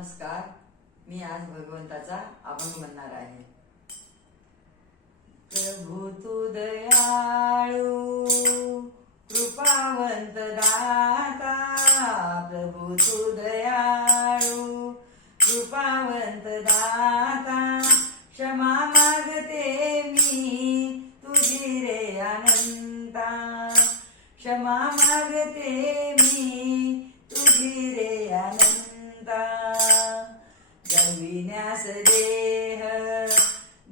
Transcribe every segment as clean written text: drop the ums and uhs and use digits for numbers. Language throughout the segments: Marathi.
नमस्कार. मी आज भगवंताचा अभंग म्हणणार आहे. प्रभु तू दयाळू कृपावंत दाता, प्रभु तू दयाळू कृपावंत दाता, क्षमा मागते मी तुझी रे अनंता, क्षमा मागते मी तुझी रे अनंता. जगविण्यास देह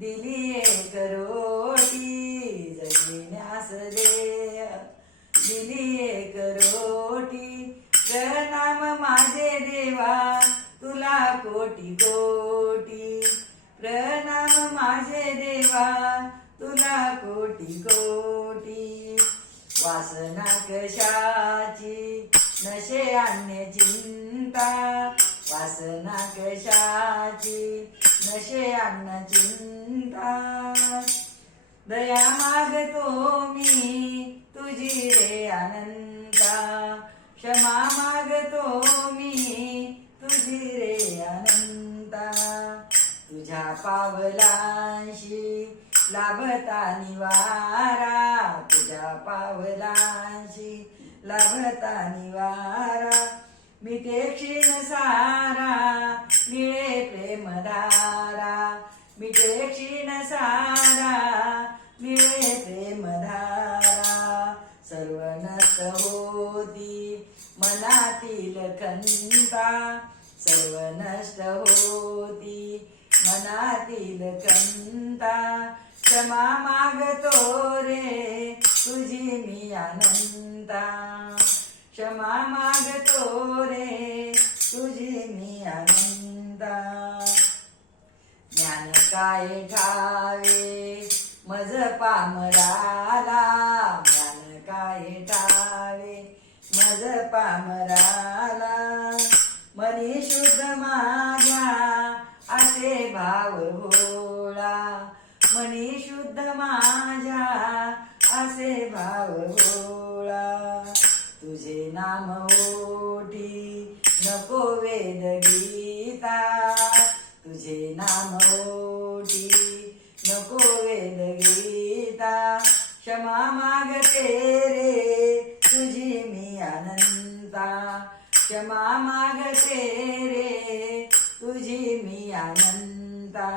दिली एक रोटी, जगविण्यास देह दिली एक रोटी, प्रणाम माझे देवा तुला कोटी कोटी, प्रणाम माझे देवा तुला कोटी कोटी. वासना कशाची नशे अन्य चिंता, वासना कशाची नशे अन्न चिंता. दया मागतो मी तुझी रे अनंता, क्षमा मागतो मी तुझी रे अनंता. तुझ्या पावलांशी लाभता निवारा, तुझ्या पावलांशी लाभता निवारा. मिटे क्षीण सारा मिळे प्रेमधारा, मिटे क्षीण सारा मिळे प्रेमधारा. सर्व नष्ट होती मनातील खंता, सर्व नष्ट होती मनातील खंता. क्षमा मागतो रे तुझी मी अनंता, क्षमा मागतो रे तुझी मी अनंता. ज्ञान काय ठावे मज पामराला, ज्ञान काय ठावे मज पामराला. मनी शुद्ध माझ्या असे भाव भोळा, मनी शुद्ध माझ्या असे भाव भोळा. तुझे नाम ओठी नको वेद गीता, तुझे नाम ओठी नको वेद गीता. क्षमा मागते रे तुझी मी अनंता, क्षमा मागते रे तुझी मी अनंता.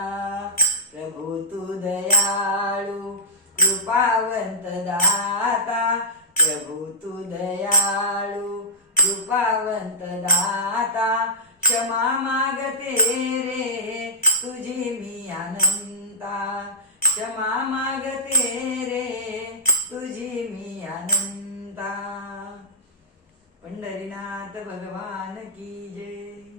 प्रभु तू दयाळू कृपावंत दाता, प्रभु तू दयाळू कृपावंत दाता. क्षमा मागते रे तुझी मी अनंता, क्षमा मागते रे तुझी मी अनंता. पंढरीनाथ भगवान की जय.